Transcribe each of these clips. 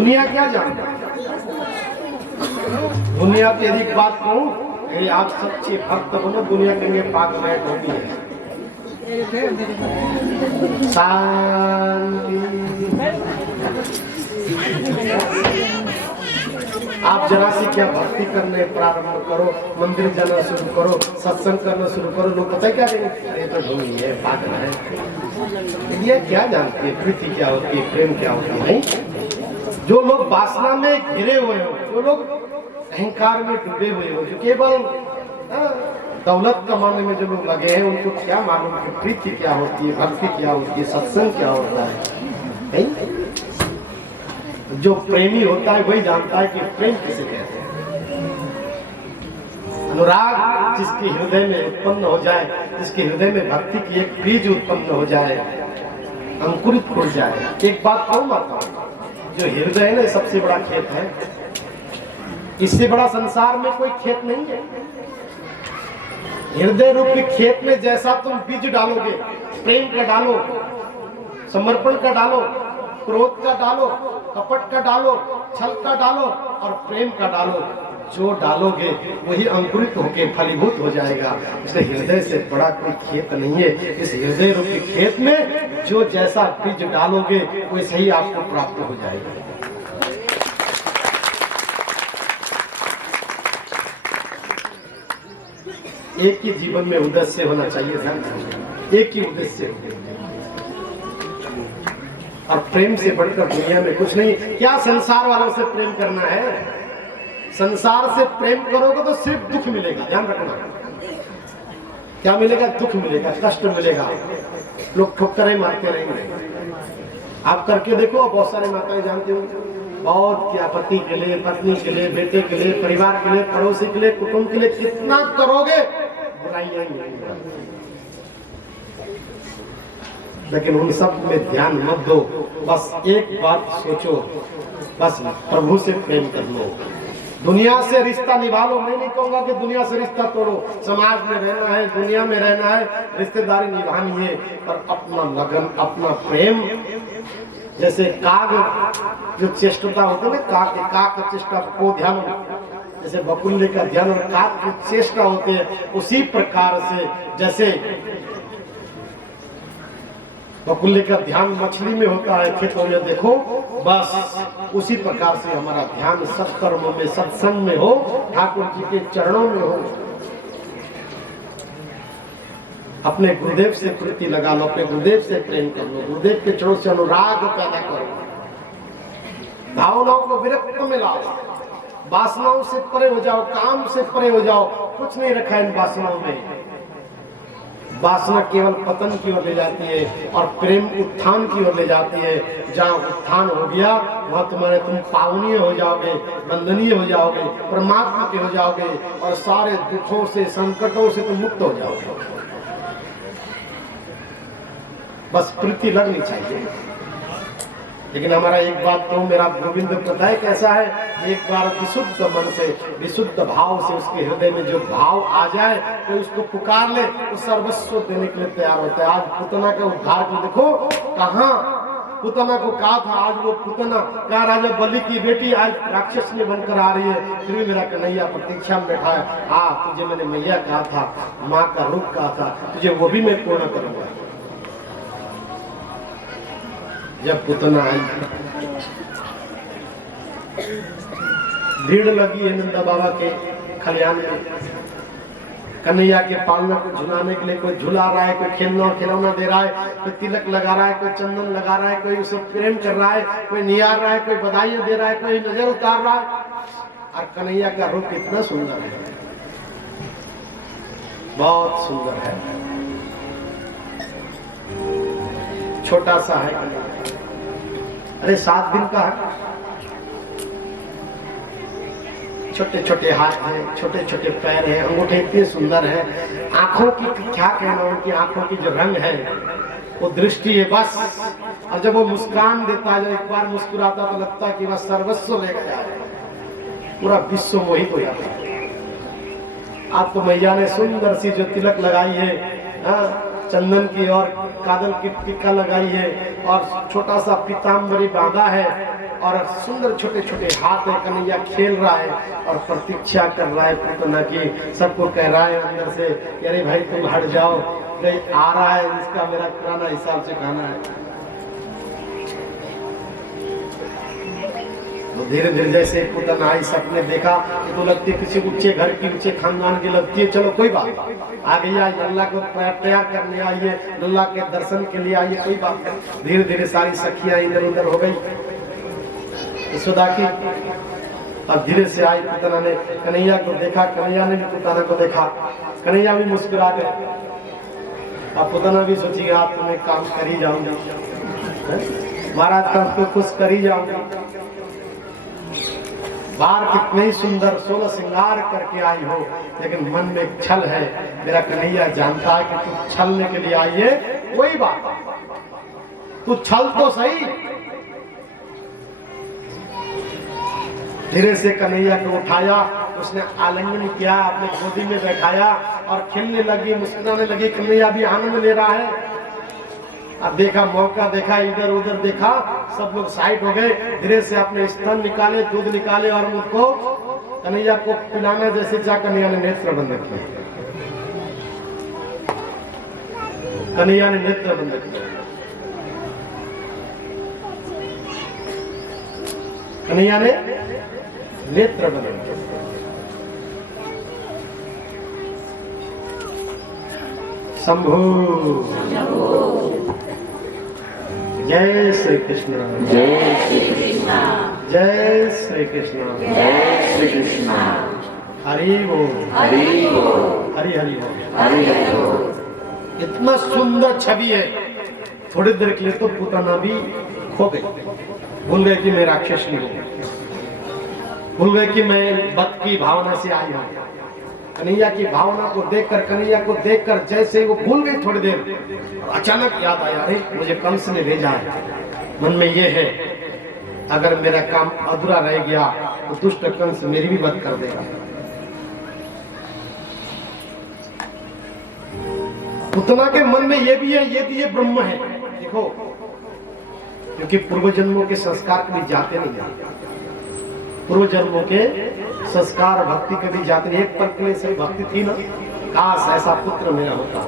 दुनिया क्या जानती है? दुनिया की यदि बात कहूं, आप सच्चे भक्त बनो, दुनिया कहेंगे पागल है, ढोंगी है। शांति। आप जरा सी क्या भक्ति करने प्रारंभ करो, मंदिर जाना शुरू करो, सत्संग करना शुरू करो, लोग पता है क्या कहेंगे? अरे तो ढोंगी है, पागल है। ये क्या जानती है? प्रीति क्या होती है, प्रेम क्या होता है? नहीं। जो लोग वासना में घिरे हुए हो, जो लोग अहंकार में डूबे हुए हो, जो केवल दौलत कमाने में जो लोग लगे हैं, उनको क्या मालूम कि प्रीति क्या होती है, भक्ति क्या होती है, सत्संग क्या होता है? नहीं। जो प्रेमी होता है वही जानता है कि प्रेम किसे कहते हैं। अनुराग जिसके हृदय में उत्पन्न हो जाए, जिसके हृदय में भक्ति की एक बीज उत्पन्न हो जाए, अंकुरित हो जाए। एक बात कहूं माता, जो हृदय है ना, सबसे बड़ा खेत है। इससे बड़ा संसार में कोई खेत नहीं है। हृदय रूपी खेत में जैसा तुम बीज डालोगे, प्रेम का डालो, समर्पण का डालो, क्रोध का डालो, कपट का डालो, छल का डालो और प्रेम का डालो, जो डालोगे वही अंकुरित होकर फलीभूत हो जाएगा। इसलिए हृदय से बड़ा कोई खेत नहीं है। इस हृदय रूपी खेत में जो जैसा बीज डालोगे वैसे ही आपको प्राप्त हो जाएगा। एक ही जीवन में उद्देश्य होना चाहिए, एक ही उद्देश्य। और प्रेम से बढ़कर दुनिया में कुछ नहीं। क्या संसार वालों से प्रेम करना है? संसार से प्रेम करोगे तो सिर्फ दुख मिलेगा, ध्यान रखना। क्या मिलेगा? दुख मिलेगा, कष्ट मिलेगा, लोग ठोकरें मारते रहेंगे। आप करके देखो, बहुत सारे माताएं जानते हो, बहुत क्या, पति के लिए, पत्नी के लिए, बेटे के लिए, परिवार के लिए, पड़ोसी के लिए, कुटुंब के लिए कितना करोगे, बुराइयां ही नहीं। लेकिन उन सब में ध्यान मत दो। बस एक बात सोचो, बस प्रभु से प्रेम कर लो। दुनिया से रिश्ता निभा लो। मैं नहीं कहूंगा कि दुनिया से रिश्ता तोड़ो। समाज में रहना है, दुनिया में रहना है, रिश्तेदारी निभानी है, पर अपना लगन, अपना प्रेम। जैसे काग जो चेष्टता होती है ना, काग का चेष्टा को ध्यान, जैसे बकुल्ले का ध्यान और काग की चेष्टा होती है, उसी प्रकार से जैसे बकुल्ले का ध्यान मछली में होता है, खेतों में देखो, बस उसी प्रकार से हमारा ध्यान सत्कर्म में, सत्संग में हो, ठाकुर जी के चरणों में हो। अपने गुरुदेव से प्रीति लगा लो, अपने गुरुदेव से प्रेम कर लो, गुरुदेव के चरणों से अनुराग पैदा करो, भावनाओं को विरक्त में लाओ, वासनाओं से परे हो जाओ, काम से परे हो जाओ। कुछ नहीं रखा इन वासनाओं में। वासना केवल पतन की ओर ले जाती है और प्रेम उत्थान की ओर ले जाती है। जहाँ उत्थान हो गया वहाँ तुम पावनीय हो जाओगे, वंदनीय हो जाओगे, परमात्मा के हो जाओगे और सारे दुखों से, संकटों से तुम मुक्त हो जाओगे। बस प्रीति लगनी चाहिए। लेकिन हमारा एक बात तो, मेरा गोविंद पता है कैसा है, एक बार विशुद्ध मन से, विशुद्ध भाव से उसके हृदय में जो भाव आ जाए, तो उसको पुकार ले, वो सर्वस्व देने के लिए तैयार होता है। आज पुतना का उद्धार को देखो, कहाँ पुतना को कहा था, आज वो पुतना कहा राजा बलि की बेटी आज राक्षस में बनकर आ रही है, फिर भी मेरा कन्हैया प्रतीक्षा में बैठा है। हाँ, तुझे मैंने मैया कहा था, माँ का रूप कहा था, तुझे वो भी मैं पूर्ण करूंगा। जब पुतना आई, भीड़ लगी है नंदा बाबा के खलियान में। कन्हैया के पालना को झुलाने के लिए कोई झुला रहा है, कोई खिलौना दे रहा है, कोई तिलक लगा रहा है, कोई चंदन लगा रहा है, कोई उसे प्रेम कर रहा है, कोई निहार रहा है, कोई बधाइयां दे रहा है, कोई नजर उतार रहा है। और कन्हैया का रूप कितना सुंदर है, बहुत सुंदर है, छोटा सा है, अरे 7 दिन का है, छोटे छोटे हाथ हैं, छोटे छोटे पैर हैं, अंगूठे इतने सुंदर हैं, आंखों की क्या कहना, उनकी आंखों की जो रंग है, वो दृष्टि है बस। और जब वो मुस्कान देता है, जब एक बार मुस्कुराता तो लगता है कि बस सर्वस्व लेकर आए, पूरा विश्व मोहित हो जाता है। आज तो मैया ने सुंदर सी जो तिलक लगाई है, चंदन की और काजल की टीका लगाई है और छोटा सा पीताम्बरी बांधा है, और सुंदर छोटे छोटे हाथ है, कन्हैया खेल रहा है और प्रतीक्षा कर रहा है पूतना की। सबको कह रहा है अंदर से, अरे भाई तुम हट जाओ, नहीं आ रहा है इसका मेरा पुराना हिसाब से खाना है। तो धीरे धीरे जैसे पुतना आई, सबने देखा कि तो लगती किसी ऊंचे घर की, ऊंचे खानदान की लगती है, चलो कोई बात, आ गई आज लल्ला को प्रयाग करने आइए, लल्ला के दर्शन के लिए आइए, कोई बात नहीं। धीरे धीरे सारी सखियां इधर उधर हो गई यशोदा की। अब धीरे से आई, पुतना ने कन्हैया को देखा, कन्हैया ने भी पुतना को देखा, कन्हैया भी मुस्कुरा गए। अब पुतना भी सोचिए आप तुम्हें काम कर ही जाऊंगी, महाराज का तो खुश कर ही जाऊंगी। बाहर कितने ही सुंदर 16 श्रृंगार करके आई हो, लेकिन मन में एक छल है। मेरा कन्हैया जानता है कि तू छलने के लिए आई है, कोई बात, तू छल तो सही। धीरे से कन्हैया को उठाया, उसने आलिंगन किया, अपने गोदी में बैठाया और खेलने लगी, मुस्कुराने लगी। कन्हैया भी आनंद ले रहा है। अब देखा, मौका देखा, इधर उधर देखा, सब लोग साइड हो गए। धीरे से अपने स्तन निकाले, दूध निकाले और मुझको कन्हैया को पिलाना जैसे जा कन्हैया ने नेत्र बंद किया। कन्हैया ने नेत्र बंद किया। कन्हैया ने नेत्र बंद किया। शंभु जय श्री कृष्ण, जय श्री कृष्ण, जय श्री कृष्ण, जय श्री कृष्ण। हरि बोल, हरि बोल, हरि हरि बोल, हरि बोल। इतना सुंदर छवि है। थोड़ी देर के लिए तो पुतना भी खो गई, भूल गए कि मैं राक्षसी हूँ, भूल गए कि मैं बद की भावना से आई हूँ। कन्हैया की भावना को देखकर, कन्हैया को देखकर जैसे वो भूल गई थोड़ी देर, अचानक याद आया, अरे मुझे कंस ने भेजा है। मन में ये है, अगर मेरा काम अधूरा रह गया तो दुष्ट कंस मेरी भी वध कर देगा। पुतना के मन में ये भी है, ये भी ये ब्रह्म है। देखो, क्योंकि पूर्व जन्मों के संस्कार कभी जाते नहीं जाते, पूर्व जन्मों के संस्कार भक्ति कभी जाते नहीं। एक पल के लिए सही भक्ति थी ना, काश ऐसा पुत्र मेरा होता।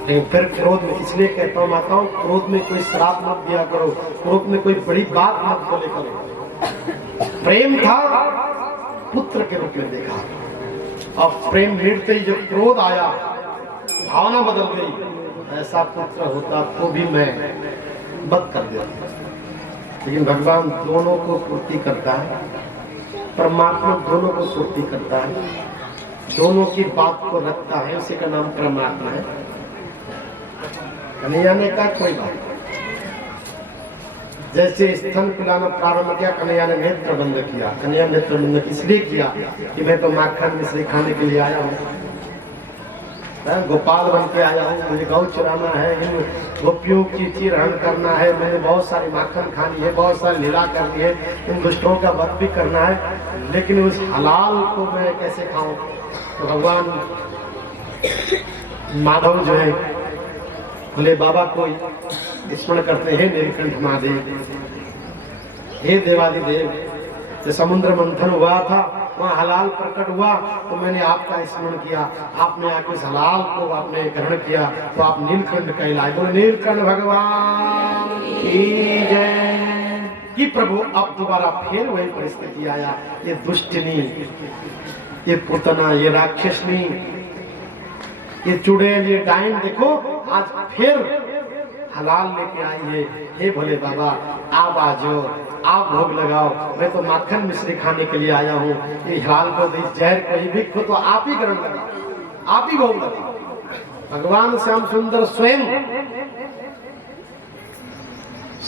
लेकिन फिर क्रोध में, इसलिए कहता हूँ माताओं, क्रोध में कोई श्राप मत दिया करो, क्रोध में कोई बड़ी बात मत बोले करो। प्रेम था, पुत्र के रूप में देखा, और प्रेम मिटते ही जब क्रोध आया, भावना बदल गई। ऐसा पुत्र होता तो भी मैं बद कर देता। लेकिन भगवान दोनों को पूर्ति करता है, परमात्मा दोनों को पूर्ति करता है, दोनों की बात को रखता है, उसी का नाम परमात्मा है। कन्हैया ने कहा कोई बात नहीं। जैसे स्तन पिलाना प्रारंभ किया, कन्हैया ने नेत्र बंद किया। कन्हैया नेत्र बंद इसलिए किया कि मैं तो माखन मिश्री खाने के लिए आया हूँ, गोपाल बन के आया हूँ, मुझे गौ चराना है, इन गोपियों की चिरहरण करना है, मैंने बहुत सारी माखन खानी है, बहुत सारी लीला करनी है, इन दुष्टों का वध भी करना है। लेकिन उस हलाल को मैं कैसे खाऊं? तो भगवान माधव जो है, भोले बाबा को स्मरण करते हैं, नीलकंठ महादेव, हे देवादिदेव, जो समुद्र मंथन हुआ था वहाँ हलाल प्रकट हुआ, तो मैंने आपका स्मरण किया, आपने आके इस हलाल को आपने ग्रहण किया, तो आप नीलकंठ कहलाए। बोले नीलकंठ भगवान की जय। कि प्रभु अब दोबारा फिर वही परिस्थिति आया, ये दुष्टनी, ये पुतना, ये राक्षसनी, ये चुड़ैल, ये डाइन, देखो आज फिर हलाल लेके आई है। हे भोले बाबा, आप आ जाओ, आप भोग लगाओ, मैं तो माखन मिश्री खाने के लिए आया हूँ। ये हलाल को, जहर को, ये भिक्ख तो आप ही ग्रहण लगाओ, आप ही भोग लगाओ। भगवान श्याम सुंदर स्वयं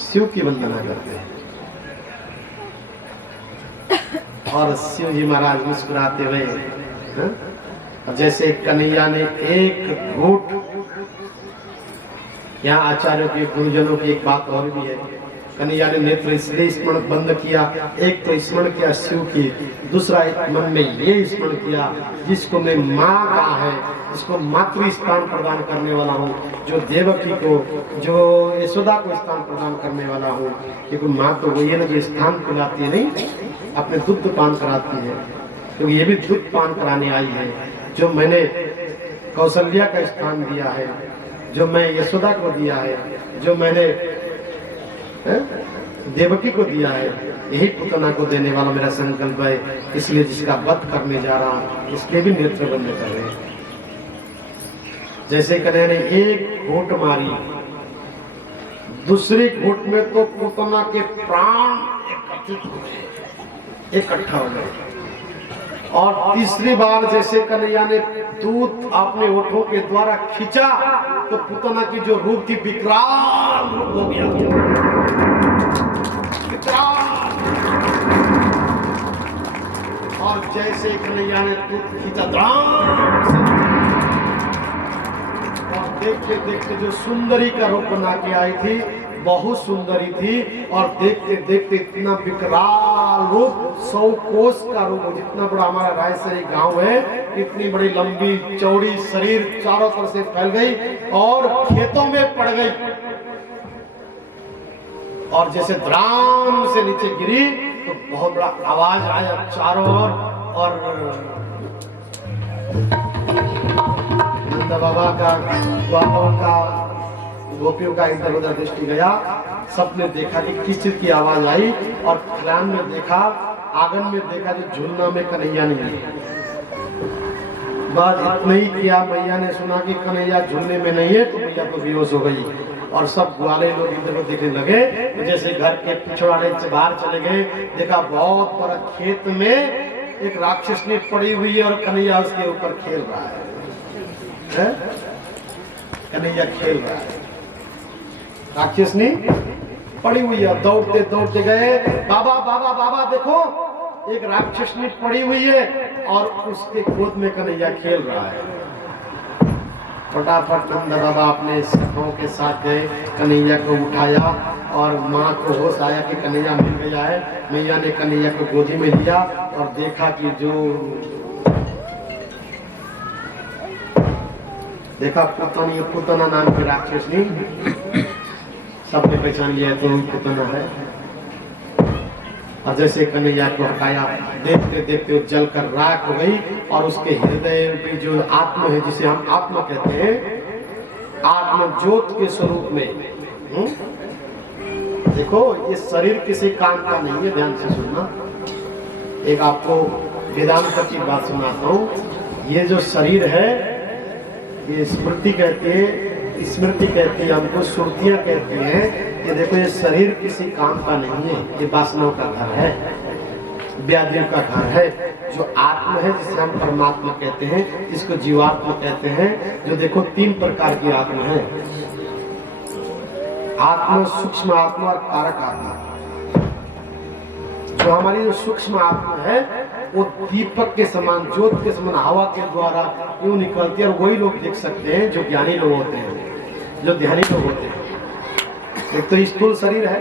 शिव की वंदना करते हैं, और शिव जी महाराज मुस्कुराते हुए, जैसे कन्हैया ने एक घूट, यहाँ आचार्यों के गुरुजनों की एक बात और भी है, कन्हैया ने नेत्र इसलिए स्मरण बंद किया, एक तो स्मरण किया शिव की, दूसरा मन में ये स्मरण किया जिसको मैं माँ कहा है, जिसको मातृ स्थान प्रदान करने वाला हूँ, जो देवकी को, जो यशोदा को स्थान प्रदान करने वाला हूँ। क्योंकि माँ तो वही है ना जो स्थान पिलाती है, नहीं अपने दुग्ध पान कराती है, क्योंकि ये भी दुग्ध पान कराने आई है। जो मैंने कौशल्या का स्थान दिया है, जो मैं यशोदा को दिया है, जो मैंने देवकी को दिया है, यही पुतना को देने वाला मेरा संकल्प है। इसलिए जिसका वध करने जा रहा हूँ इसके भी नेत्र बंद कर रहे हैं। जैसे कन्हैया ने एक घूंट मारी, दूसरी घूंट में तो पुतना के प्राण इकट्ठा हो गए, और तीसरी बार जैसे कन्हैया ने दूध अपने ओठों के द्वारा खींचा तो पुतना की जो रूप थी विकराल रूप हो गया, विकराल। और जैसे कन्हैया ने दूध खींचा और देखते देखते जो सुंदरी का रूप बना के आई थी, बहुत सुंदरी थी, और देखते देखते इतना विकराल रूप, 100 कोस का रूप, जितना बड़ा हमारा रायसरी गांव है, इतनी बड़ी लंबी चौड़ी शरीर चारों तरफ से फैल गई और खेतों में पड़ गई, और जैसे द्राम से नीचे गिरी तो बहुत बड़ा आवाज आया चारों ओर, और नंद बाबा का, ग्वालों का, गोपियों का इधर उधर दृष्टि गया। सबने देखा कि किस चीज की आवाज आई, और खलिहान में देखा, आंगन में देखा जो झूलना में कन्हैया नहीं है। बस इतना ही किया, मैया ने सुना कि कन्हैया झूलने में नहीं है तो मैया तो बेहोश हो गई, और सब ग्वाले लोग इधर को देखने लगे। तो जैसे घर के पिछवाड़े से बाहर चले गए, देखा बहुत बड़ा खेत में एक राक्षसनी पड़ी हुई है और कन्हैया उसके ऊपर खेल रहा है, कन्हैया खेल रहा है, राक्षसनी पड़ी हुई है। दौड़ते दौड़ते गए, बाबा बाबा बाबा देखो एक राक्षसनी पड़ी हुई है, और उसके गोद में कन्हैया खेल रहा है। फटाफट नंद बाबा अपने सखाओं के साथ गए, कन्हैया को उठाया, और माँ को होश आया कि कन्हैया मिल गया है। मैया ने कन्हैया को गोदी में लिया और देखा कि जो देखा पुतना नाम की राक्षसनी, सबने पहचान लिया तो पुतना है। और जैसे कन्हैया को हटाया, देखते देखते जल कर राख हो गई, और उसके हृदय की जो आत्मा है, जिसे हम आत्मा कहते हैं, आत्मा ज्योत के स्वरूप में, देखो ये शरीर किसी काम का नहीं है, ध्यान से सुनना। एक आपको वेदांत की बात सुनाता हूँ। ये जो शरीर है ये स्मृति कहती है, स्मृति कहती है, हमको श्रुतियां कहती हैं कि देखो ये शरीर किसी काम का नहीं है, ये वासनाओं का घर है, व्याधियों का घर है। जो आत्मा है जिसे हम परमात्मा कहते हैं, जिसको जीवात्मा कहते हैं, जो देखो 3 प्रकार की आत्मा है, आत्मा, सूक्ष्म आत्मा और कारक आत्मा। जो हमारी जो सूक्ष्म आत्मा है वो दीपक के समान, ज्योत के समान हवा के द्वारा यूं निकलती है, और वही लोग देख सकते हैं जो ज्ञानी लोग होते हैं, जो ध्यानी लोग होते हैं। एक तो स्थूल शरीर है,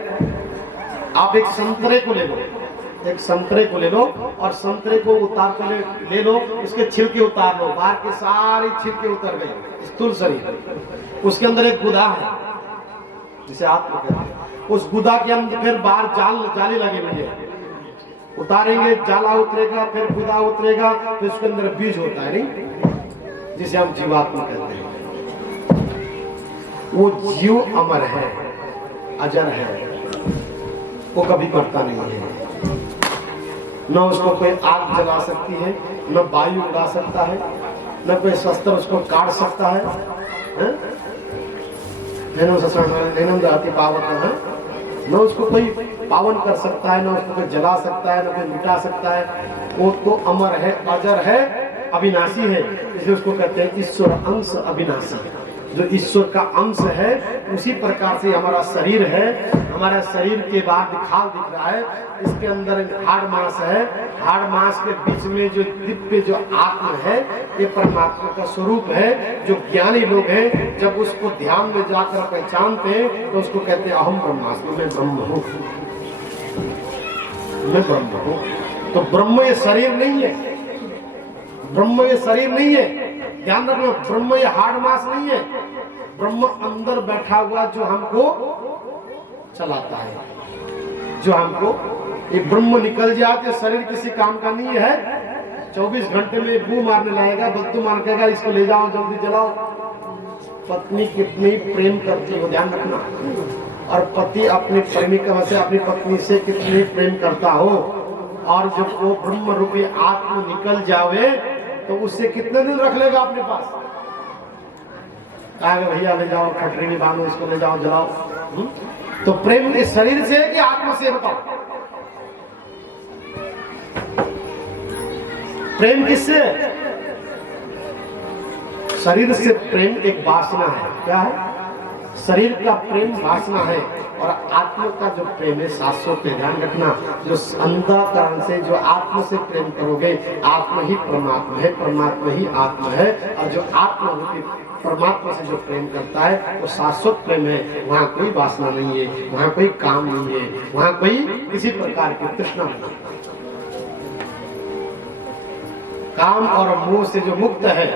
आप एक संतरे को ले लो, एक संतरे को ले लो, और संतरे को उतार कर ले लो, उसके छिलके उतार लो, बाहर के सारी छिलके उतर गई, स्थूल शरीर। उसके अंदर एक गुदा है जिसे आत्मा कहते हैं, उस गुदा के अंदर फिर बाहर जाली लगी हुई है, उतारेंगे जाला उतरेगा, फिर गुदा उतरेगा, फिर उसके अंदर बीज होता है, नहीं, जिसे हम जीवात्मा कहते हैं। वो जीव अमर है, अजर है, वो कभी मरता नहीं है। न उसको कोई आग जला सकती है, न वायु उड़ा सकता है, न कोई शस्त्र उसको काट सकता है, न उसको कोई पावन कर सकता है, न उसको कोई जला सकता है, न कोई मिटा सकता है। वो तो अमर है, अजर है, अविनाशी है, इसलिए उसको कहते हैं ईश्वर अंश अविनाशी। जो ईश्वर का अंश है, उसी प्रकार से हमारा शरीर है। हमारा शरीर के बाद खाल दिख रहा है, इसके अंदर हाड़ मांस है। हाड़ मांस के बीच में जो दिव्य जो आत्मा है, ये परमात्मा का स्वरूप है। जो ज्ञानी लोग हैं, जब उसको ध्यान में जाकर पहचानते हैं तो उसको कहते हैं अहम ब्रह्मास्मि, मैं ब्रह्म हूँ, मैं ब्रह्म हूँ। तो ब्रह्म ये शरीर नहीं है, ब्रह्म ये शरीर नहीं है। ध्यान रखना, ब्रह्म ये हाड़ मांस नहीं है। ब्रह्म अंदर बैठा हुआ जो हमको चलाता है, जो हमको, ये ब्रह्म निकल जाए तो शरीर किसी काम का नहीं है। 24 घंटे में बू मारने लगेगा, बद्दू मार कहेगा इसको ले जाओ जल्दी जलाओ। पत्नी कितनी प्रेम करती हो, ध्यान रखना। और पति अपनी प्रेमिका से, अपनी पत्नी से कितनी प्रेम करता हो, और जब वो ब्रह्म रूपी आत्मा निकल जावे तो उससे कितने दिन रख लेगा अपने पास। कहा भैया ले जाओ, खटरी में बांधो, इसको ले जाओ जलाओ। तो प्रेम इस शरीर से है कि आत्मा से, बताओ। प्रेम किससे? शरीर से प्रेम एक वासना है। क्या है? शरीर का प्रेम वासना है, और आत्मा का जो प्रेम है शाश्वत है। ध्यान रखना, जो अंतःकरण से जो आत्मा से प्रेम करोगे, आत्मा ही परमात्मा है, परमात्मा ही आत्मा है। और जो आत्मा रूपी परमात्मा से जो प्रेम करता है वो शाश्वत प्रेम है। वहाँ कोई वासना नहीं है, वहाँ कोई काम नहीं है, वहाँ कोई किसी प्रकार की तृष्णा नहीं। काम और मोह से जो मुक्त है,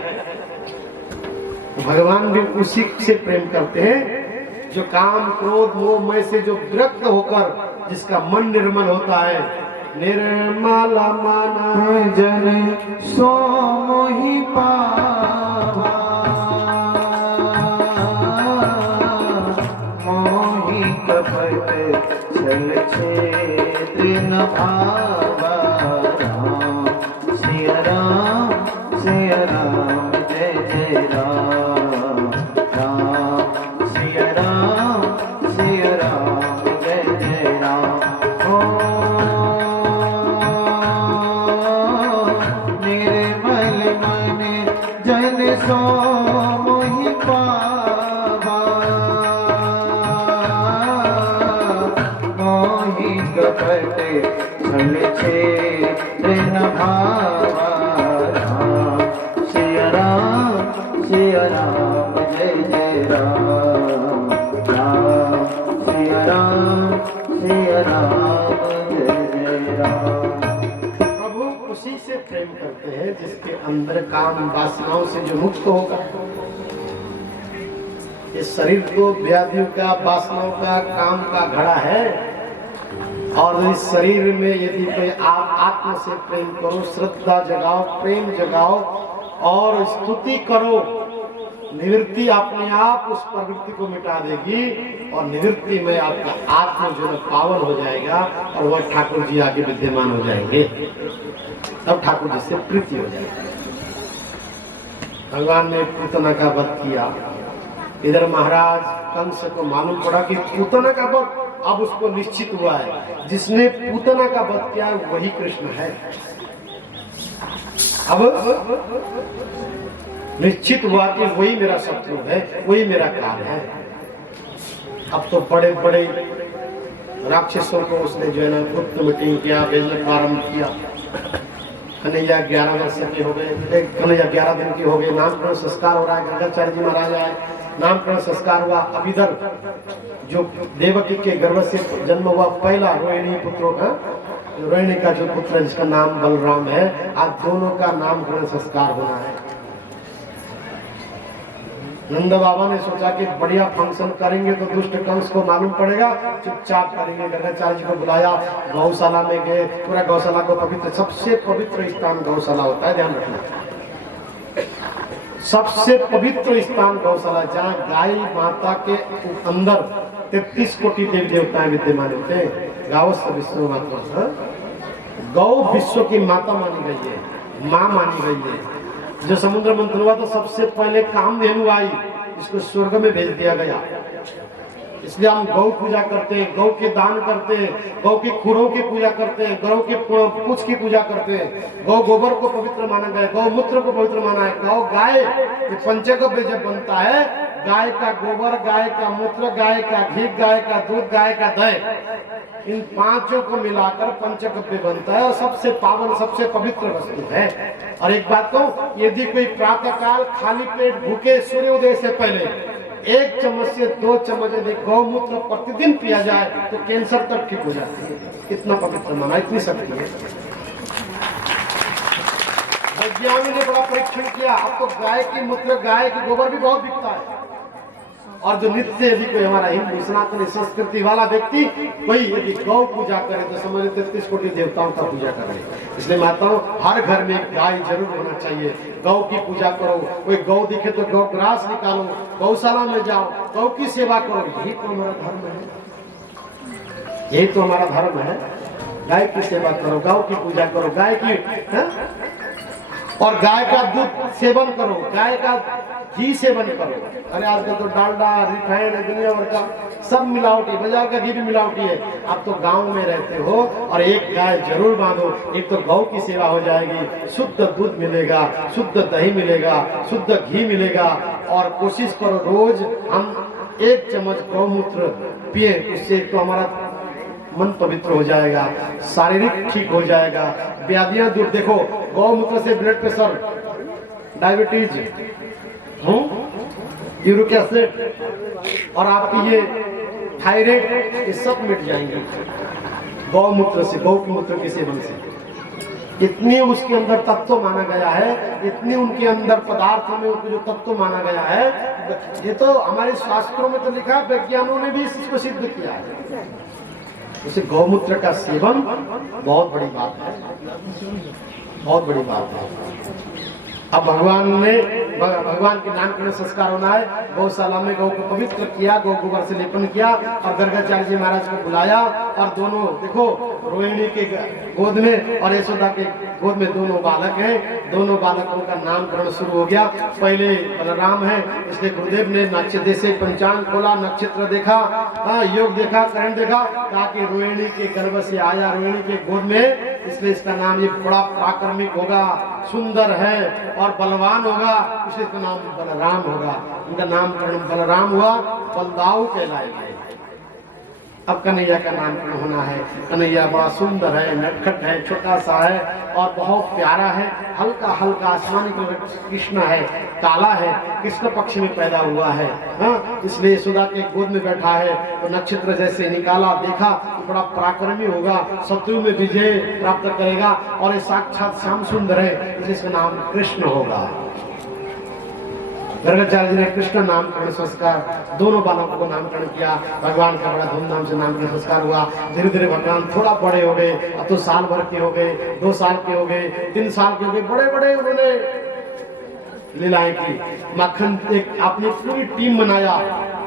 भगवान भी उसी से प्रेम करते हैं जो काम क्रोध मोह मय से जो विरक्त होकर जिसका मन निर्मल होता है। निर्मल मन जन सो मोहि पावा, मोहि कपट छल छेद न भावा। राम सिया राम, सिया राम, जय जय राम। राम सिया राम, सिया राम, जय जय राम। निर्मल मन जन सो मोहि पावा, मोहि कपट छल छेद न भावा। राम सिया राम, सिया राम, जय जय राम। राम सिया राम, सिया राम, जय जय राम। प्रभु उसी से प्रेम करते हैं जिसके अंदर काम वासनाओं से जो मुक्त होगा। इस शरीर को व्याधियों का, वासनाओं का, काम का घड़ा है। और इस शरीर में यदि कोई आप आत्मा से प्रेम करो, श्रद्धा जगाओ, प्रेम जगाओ और स्तुति करो, निवृत्ति अपने आप उस प्रवृत्ति को मिटा देगी। और निवृत्ति में आपका आत्मा जो है पावन हो जाएगा, और वह ठाकुर जी आगे विद्यमान हो जाएंगे। तब ठाकुर जी से प्रीति हो जाएगी। भगवान ने पूतना का वध किया। इधर महाराज कंस को मालूम पड़ा कि पूतना का वध अब उसको निश्चित हुआ है, जिसने पूतना का वध किया वही कृष्ण है। अब निश्चित हुआ कि वही मेरा शत्रु है, वही मेरा काल है। अब तो बड़े बड़े राक्षसों को उसने जो है ना गुप्त मीटिंग किया, भेजना प्रारंभ किया। कन्हैया 11 वर्ष के हो गए, कन्हैया 11 दिन के हो गए। नामकरण संस्कार हो रहा है, गंगाचार्य जी महाराज आए, नामकरण संस्कार हुआ। अब इधर जो देवकी के गर्भ से जन्म हुआ पहला रोहिणी पुत्रों का, रोहिणी का जो पुत्र है जिसका नाम बलराम है, आज दोनों का नामकरण संस्कार होना है। नंद बाबा ने सोचा कि बढ़िया फंक्शन करेंगे तो दुष्ट कंस को मालूम पड़ेगा, चुपचाप करेंगे। गंगाचार्य जी को बुलाया, गौशाला में गए, पूरा गौशाला को पवित्र, सबसे पवित्र स्थान गौशाला होता है, ध्यान रखना। सबसे पवित्र स्थान गौशाला, जहाँ गाय माता के अंदर 33 कोटि देवी देवताएं विद्यमान होते हैं। गावस्थ विष्णु माता, गौ विश्व की माता मानी गई है, माँ मानी गई है। जो समुद्र मंथन हुआ तो सबसे पहले कामधेनु आई, इसको स्वर्ग में भेज दिया गया। इसलिए हम गौ पूजा करते हैं, गौ के दान करते हैं, गौ के खुरों की पूजा करते हैं, गौ के पूछ की पूजा करते हैं। गौ गोबर को पवित्र माना गया, गौ मूत्र को पवित्र माना है। गौ गाय पंचगव्य जब बनता है, गाय का गोबर, गाय का मूत्र, गाय का घी, गाय का दूध, गाय का दही, इन पांचों को मिलाकर पंचगव्य बनता है और सबसे पावन, सबसे पवित्र वस्तु है। और एक बात कहूं, यदि कोई प्रातः काल खाली पेट भूखे सूर्योदय से पहले 1 चम्मच से 2 चम्मच यदि गौमूत्र प्रतिदिन पिया जाए तो कैंसर तक ठीक हो जाती है। कितना पवित्र माना, इतनी शक्ति है। वैज्ञानिक ने बड़ा परीक्षण किया, अब तो गाय की मूत्र, गाय की गोबर भी बहुत बिकता है। और जो नित्य यदि कोई हमारा हिंदू सनातनी संस्कृति वाला व्यक्ति कोई यदि गौ पूजा करे तो समझ 33 कोटि देवताओं का पूजा करे। इसलिए माताओं, हर घर में एक गाय जरूर होना चाहिए। गौ की पूजा करो, कोई गौ दिखे तो गौ ग्रास निकालो, गौशाला में जाओ, गौ की सेवा करो। यही तो हमारा धर्म है, यही तो हमारा धर्म है। गाय की सेवा करो, गौ की पूजा करो, गाय की है? और गाय का दूध सेवन करो, गाय का घी सेवन करो। अरे आजकल तो डालडा, रिफाइंड, दुनिया भर का सब मिलावटी, बाजार का घी भी मिलावटी है। आप तो गांव में रहते हो और एक गाय जरूर बांधो। एक तो गौ की सेवा हो जाएगी, शुद्ध दूध मिलेगा, शुद्ध दही मिलेगा, शुद्ध घी मिलेगा। और कोशिश करो रोज हम 1 चम्मच गौमूत्र पिए, उससे तो हमारा मन पवित्र हो जाएगा, शारीरिक ठीक हो जाएगा, व्याधियां दूर। देखो, गौमूत्र से blood pressure, diabetes, uric acid और आपकी ये थायराइड, ये सब मिट जाएंगे गौमूत्र से, गौ के मूत्र के सेवन से। इतनी उसके अंदर तत्व माना गया है, इतनी उनके अंदर पदार्थों में उनको जो तत्व माना गया है, ये तो हमारे शास्त्रों में तो लिखा है, वैज्ञानिकों ने भी इसको सिद्ध किया है। उसे गौमूत्र का सेवन बहुत बड़ी बात है, बहुत बड़ी बात है। अब भगवान के नामकरण संस्कार होना है। गौशाला में गौ को पवित्र किया, गौ गोबर से लेपन किया और गर्गाचार्य जी महाराज को बुलाया और दोनों देखो, रोहिणी के गोद में और यशोदा के गोद में दोनों बालक हैं। दोनों बालकों का नामकरण शुरू हो गया। पहले बलराम है, इसलिए गुरुदेव ने नक्षत्र से पंचांग खोला, नक्षत्र देखा, योग देखा, करण देखा, ताकि रोहिणी के गर्भ से आया, रोहिणी के गोद में, इसलिए इसका नाम ये बड़ा प्राक्रमिक होगा, सुंदर है और बलवान होगा, इसलिए इसका नाम बलराम होगा। उनका नामकरण बलराम हुआ, बलदाऊ कहलाएगा। अब कन्हैया का नामकरण होना है। कन्हैया बड़ा सुंदर है, नटखट है, छोटा सा है और बहुत प्यारा है, हल्का हल्का आसमानी कलर कृष्ण है, काला है, कृष्ण पक्ष में पैदा हुआ है। हाँ, इसलिए यशोदा के गोद में बैठा है तो नक्षत्र जैसे निकाला, देखा तो बड़ा पराक्रमी होगा, शत्रु में विजय प्राप्त करेगा और ये साक्षात श्याम सुंदर है, इसलिए इसका नाम कृष्ण होगा। गर्गाचार्य जी ने कृष्ण नामकरण संस्कार दोनों बालकों को नामकरण किया। भगवान का बड़ा धूमधाम से नामकरण संस्कार हुआ। धीरे धीरे भगवान थोड़ा बड़े हो गए, अब तो साल भर के हो गए, 2 साल के हो गए, 3 साल के हो गए, बड़े बड़े उन्होंने लीलाएं की। मक्खन एक अपनी पूरी टीम बनाया,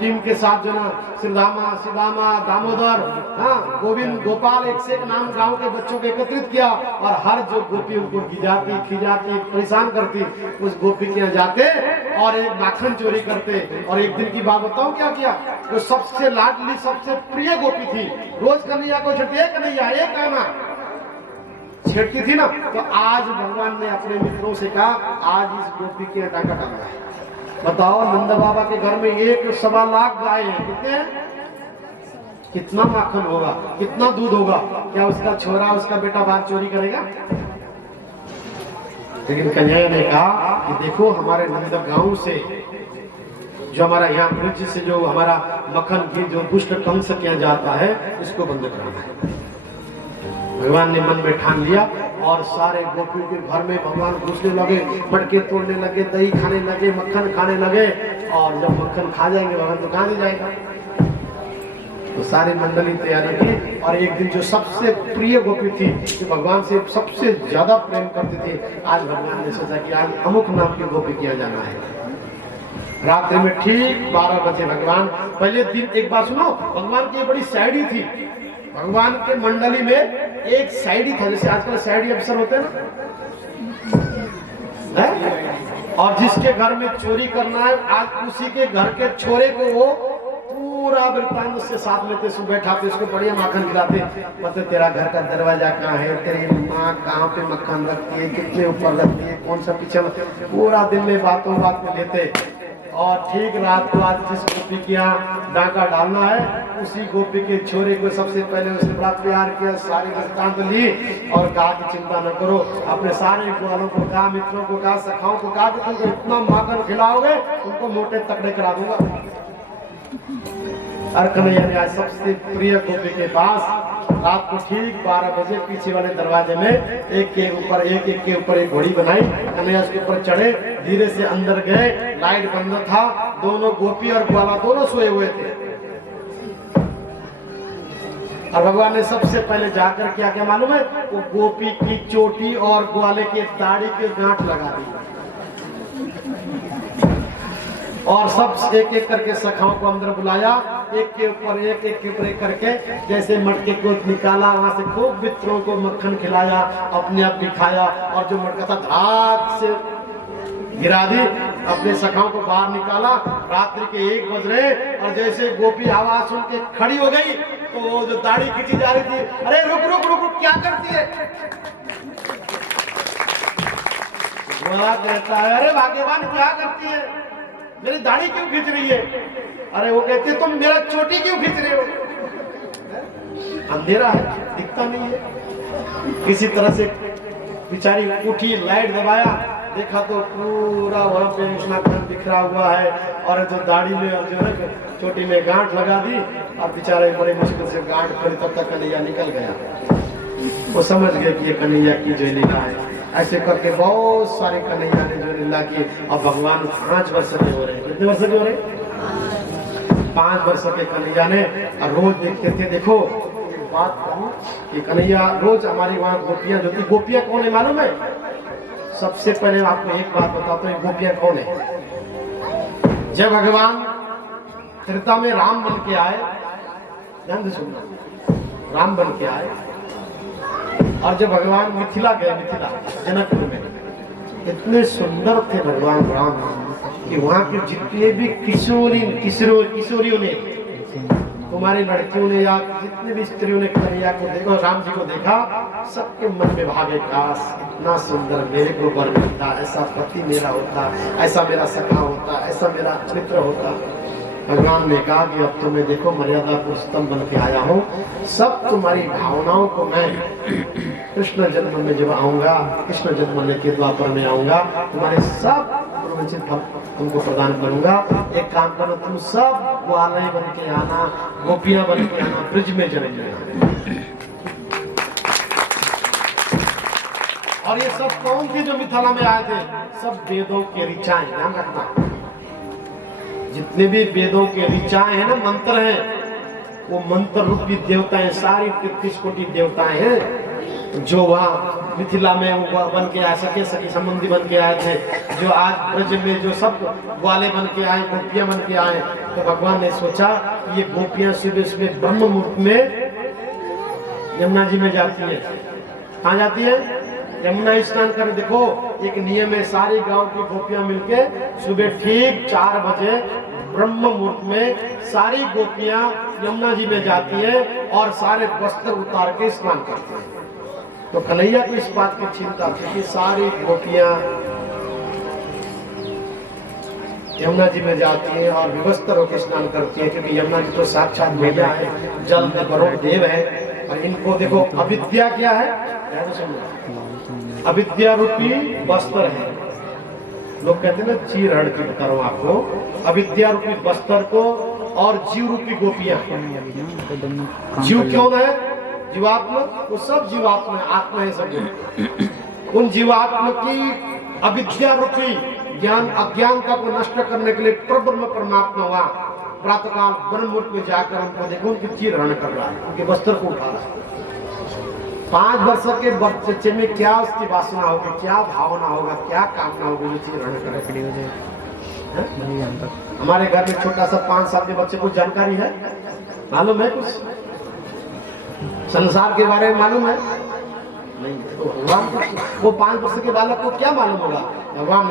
टीम के साथ जो ना श्रीदामा, शिवामा, दामोदर, हाँ, गोविंद, गोपाल, एक से एक नाम गांव के बच्चों को एकत्रित किया और हर जो गोपी उनको गिजाती, खिजाती, परेशान करती, उस गोपी के यहाँ जाते और एक माखन चोरी करते। और एक दिन की बात बताऊं क्या किया, जो सबसे लाडली, सबसे प्रिय गोपी थी, रोज कन्हैया को छेड़ती, कन्हैया एक आना छेड़ती थी ना, तो आज भगवान ने अपने मित्रों से कहा, आज इस गोपी के यहाँ डाका डालना है। बताओ, नंद बाबा के घर में 1.25 लाख गाय है, कितने हैं? कितना माखन होगा, कितना दूध होगा? क्या उसका छोरा, उसका बेटा बाहर चोरी करेगा? लेकिन कन्हैया ने कहा कि देखो, हमारे नंदगांव से जो हमारा यहाँ ब्रिज से जो हमारा मक्खन की जो दुष्ट कंस के यहाँ जाता है, इसको बंद कराना है। भगवान ने मन में ठान लिया और सारे गोपियों के घर में भगवान घुसने लगे, मटके तोड़ने लगे, दही खाने लगे, मक्खन खाने लगे। और जब मक्खन खा जाएंगे भगवान तो कहाँ ले जाएगा, तो सारी मंडली तैयारी की। और एक दिन जो सबसे प्रिय गोपी थी, जो भगवान से सबसे ज्यादा प्रेम करती थी, आज भगवान ने सोचा कि आज अमुक नाम की गोपी किया जाना है। रात्रि में ठीक 12 बजे भगवान, पहले दिन एक बात सुनो, भगवान की बड़ी शायरी थी। भगवान के मंडली में एक साइडी था, जैसे आजकल साइडी अफसर होते हैं ना, और जिसके घर में चोरी करना है, आज उसी के घर के छोरे को वो पूरा पूरा वृत्तांत उससे साथ लेते, सुबह बैठाते, उसको बढ़िया माखन खिलाते, पता तेरा घर का दरवाजा कहाँ है, तेरी माँ कहाँ पे मक्खन रखती है, कितने ऊपर रखती है, कौन सा पीछे, पूरा दिन में बातों बात में लेते। और ठीक रात को आज जिस गोपी के यहाँ डाका डालना है, उसी गोपी के छोरे को सबसे पहले उसने बड़ा प्यार किया, सारी वृत्तांत ली और कहा कि चिंता न करो, अपने सारे ग्वालों को कहा, मित्रों को कहा, सखाओं को कहा कि तुमको इतना माखन खिलाओगे तुमको मोटे तगड़े करा दूंगा। और कन्हैया ने आज सबसे प्रिय गोपी के पास रात को ठीक 12 बजे पीछे वाले दरवाजे में एक के ऊपर एक घोड़ी बनाई, कन्हैया उसके ऊपर चढ़े, धीरे से अंदर गए, लाइट बंद था, दोनों गोपी और ग्वाला दोनों सोए हुए थे। और भगवान ने सबसे पहले जाकर क्या मालूम है, वो गोपी की चोटी और ग्वाले के दाढ़ी के गांठ लगा दी और सब एक एक करके सखाओं को अंदर बुलाया, एक के ऊपर एक करके, जैसे मटके को निकाला, वहां से खूब मित्रों को मक्खन खिलाया, अपने आप भी खाया, और जो मटका था धाक से गिरा दी, अपने सखाओं को बाहर निकाला। रात्रि के 1 बज रहे और जैसे गोपी आवाज सुन के खड़ी हो गई तो वो जो दाढ़ी खींची जा रही थी, अरे रुक रुक रुक रुक, क्या करती है? गोला कहता है, अरे भाग्यवान क्या करती है, मेरी दाढ़ी क्यों खींच रही है? अरे वो कहते तुम मेरा चोटी क्यों खींच रहे हो? अंधेरा है, दिखता नहीं है। किसी तरह से बेचारी उठी, लाइट दबाया, देखा तो पूरा वहां पे कृष्णाखंड बिखरा हुआ है और जो दाढ़ी में और जो है चोटी में गांठ लगा दी और बेचारे बड़े मुश्किल से गांठ खोली, तब तक कन्हैया निकल गया। वो समझ गए कि ये कन्हैया की जो लीला है। ऐसे करके बहुत सारे कन्हैया ने जो लीला की। और भगवान 5 वर्ष के हो रहे, कितने वर्ष के हो रहे? 5 वर्ष के कन्हैया ने। और रोज देखते थे, देखो बात कहूं कि कन्हैया रोज हमारी वहां गोपियां जो थी, गोपियां कौन है मालूम है? सबसे पहले आपको एक बात बताता हूँ, गोपियां कौन है। जब भगवान त्रेता में राम बन के आए, ध्यान से सुनना, राम बन के आए और जब भगवान मिथिला गए, मिथिला जनकपुर में, इतने सुंदर थे भगवान राम कि वहां के जितने भी किशोरियों ने, तुम्हारी लड़कियों ने या जितने भी स्त्रियों ने कन्हैया को देखा, राम जी को देखा, सबके मन में भागे, काश इतना सुंदर मेरे को वर मिलता, ऐसा पति मेरा होता, ऐसा मेरा सखा होता, ऐसा मेरा मित्र होता। भगवान ने कहा कि अब तुम्हें देखो मर्यादा पुरुषोत्तम बन के आया हूँ, सब तुम्हारी भावनाओं को मैं कृष्ण जन्म में जब आऊंगा, कृष्ण जन्म के द्वापर में आऊंगा, तुम्हारे सब प्रवचित फल तुमको प्रदान करूंगा। एक काम करो, तुम सब ग्वाले बन के आना, गोपियां बन के आना, ब्रिज में जन्म लेना। और ये सब कौन थे जो मिथिला में आए थे? सब वेदों के ऋचाएं, ध्यान रखना, जितने भी वेदों के ऋचाएं हैं ना, मंत्र हैं, वो मंत्र रूपी देवताएं, सारी 33 कोटि देवताएं हैं जो वहाँ मिथिला में वो बन के आए, सके सखी संबंधी बन के आए थे, जो आज ब्रज में जो सब ग्वाले बन के आए, गोपियां बन के आए। तो भगवान ने सोचा ये गोपियां सुबह सुबह ब्रह्म मुहूर्त में यमुना जी में जाती है। कहाँ जाती है? यमुना स्नान कर। देखो एक नियम है, सारी गांव की गोपियां मिलके सुबह ठीक 4 बजे ब्रह्म मुहूर्त में सारी गोपियां यमुना जी में जाती है और सारे वस्त्र उतार के स्नान करती हैं। तो कन्हैया को इस बात की चिंता थी कि सारी गोपियां यमुना जी में जाती हैं और विवस्त्र होकर स्नान करती है, क्योंकि यमुना जी तो साक्षात मैया है, जल में वरुण देव है। और इनको देखो अविद्या क्या है, अविद्या रूपी वस्त्र है। लोग कहते हैं ना चीरहरण की बता रहा हूं आपको, अविद्या रूपी वस्त्र को और जीव रूपी गोपियां। जीव क्यों है? जीवात्मा, वो सब जीवात्मा है, आत्मा है सब। उन जीवात्मा की अविद्या रूपी ज्ञान अज्ञानता को नष्ट करने के लिए प्रब्रह्म परमात्मा हुआ प्रातःकाल ब्रह्म मुहूर्त में जाकर हमको देखो उनकी चीरहरण कर रहा है, उनके वस्त्र को उठा रहा है। 5 वर्ष के बच्चे में क्या उसकी वासना होगी, क्या भावना होगा, क्या कामना होगी जो चीरहरण करे। हमारे घर में छोटा सा 5 साल के बच्चे को जानकारी है, मालूम है कुछ संसार के बारे में मालूम है? नहीं। तो भगवान वो 5 वर्ष के बालक को क्या मालूम होगा? भगवान